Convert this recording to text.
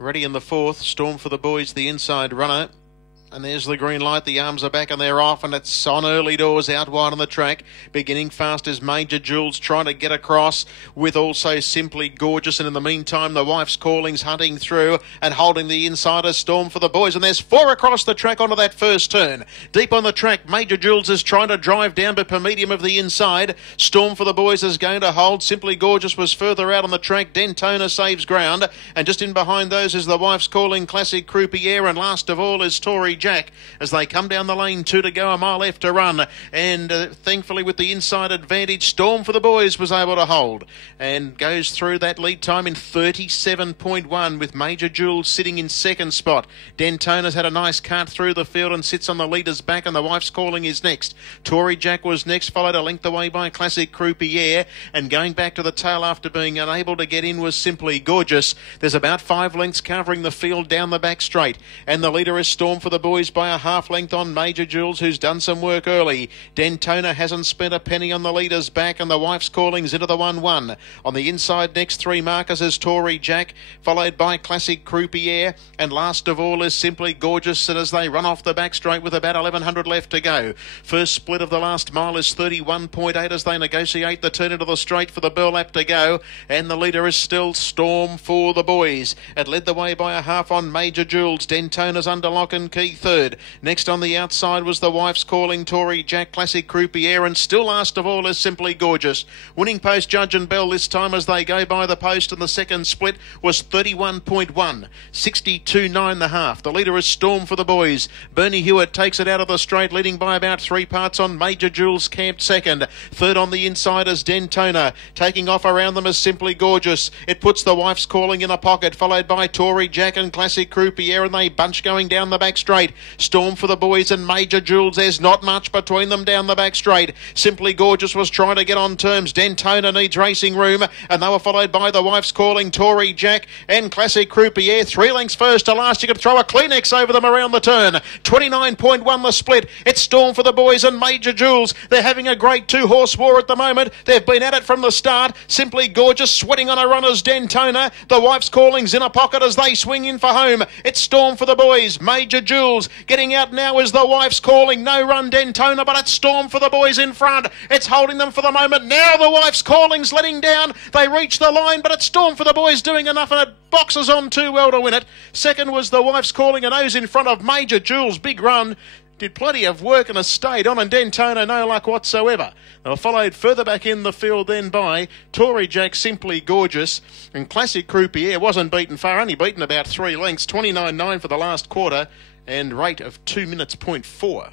Ready in the fourth. Storm for the Boys, the inside runner. And there's the green light. The arms are back and they're off, and it's on early doors out wide on the track. Beginning fast is Major Jules trying to get across with also Simply Gorgeous. And in the meantime, the Wife's Calling's hunting through and holding the insider. Storm for the Boys. And there's four across the track onto that first turn. Deep on the track, Major Jules is trying to drive down but per medium of the inside. Storm for the Boys is going to hold. Simply Gorgeous was further out on the track. Dentona saves ground. And just in behind those is the Wife's Calling, Classic Croupier. And last of all is Tory Jack as they come down the lane. 2 to go, a mile left to run, and thankfully with the inside advantage, Storm for the Boys was able to hold and goes through that lead time in 37.1 with Major Jules sitting in second spot. Dentona's had a nice cut through the field and sits on the leader's back, and the Wife's Calling is next. Tory Jack was next, followed a length away by Classic Croupier, and going back to the tail after being unable to get in was Simply Gorgeous. There's about 5 lengths covering the field down the back straight, and the leader is Storm for the Boys by a half length on Major Jules, who's done some work early. Dentona hasn't spent a penny on the leader's back, and the Wife's Calling's into the 1-1. On the inside, next 3 markers is Tory Jack, followed by Classic Croupier, and last of all is Simply Gorgeous, and as they run off the back straight with about 1100 left to go. First split of the last mile is 31.8 as they negotiate the turn into the straight for the burlap to go, and the leader is still Storm for the Boys. It led the way by a half on Major Jules. Dentona's under lock and key third. Next on the outside was the Wife's Calling, Tory Jack, Classic Croupier, and still last of all is Simply Gorgeous. Winning post Judge and Bell this time as they go by the post, and the second split was 31.1, 62.9 the half. The leader is Storm for the Boys. Bernie Hewitt takes it out of the straight, leading by about 3 parts on Major Jules, camped second. Third on the inside is Dentona. Taking off around them is Simply Gorgeous. It puts the Wife's Calling in a pocket, followed by Tory Jack and Classic Croupier, and they bunch going down the back straight. Storm for the Boys and Major Jules. There's not much between them down the back straight. Simply Gorgeous was trying to get on terms. Dentona needs racing room, and they were followed by the Wife's Calling, Tory Jack and Classic Croupier. 3 lengths first to last. You could throw a Kleenex over them around the turn. 29.1 the split. It's Storm for the Boys and Major Jules. They're having a great 2-horse war at the moment. They've been at it from the start. Simply Gorgeous sweating on her runners. Dentona. The Wife's Calling's in a pocket as they swing in for home. It's Storm for the Boys. Major Jules getting out now is the Wife's Calling. No run Dentona, but it's Storm for the Boys in front. It's holding them for the moment. Now the Wife's Calling's letting down. They reach the line, but it's Storm for the Boys doing enough, and it boxes on too well to win it. Second was the Wife's Calling, and those in front of Major Jules. Big run. Did plenty of work and has stayed on, and Dentona no luck whatsoever. They were followed further back in the field then by Tory Jack, Simply Gorgeous, and Classic Croupier wasn't beaten far, only beaten about 3 lengths, 29.9 for the last quarter, and rate of 2 minutes.4.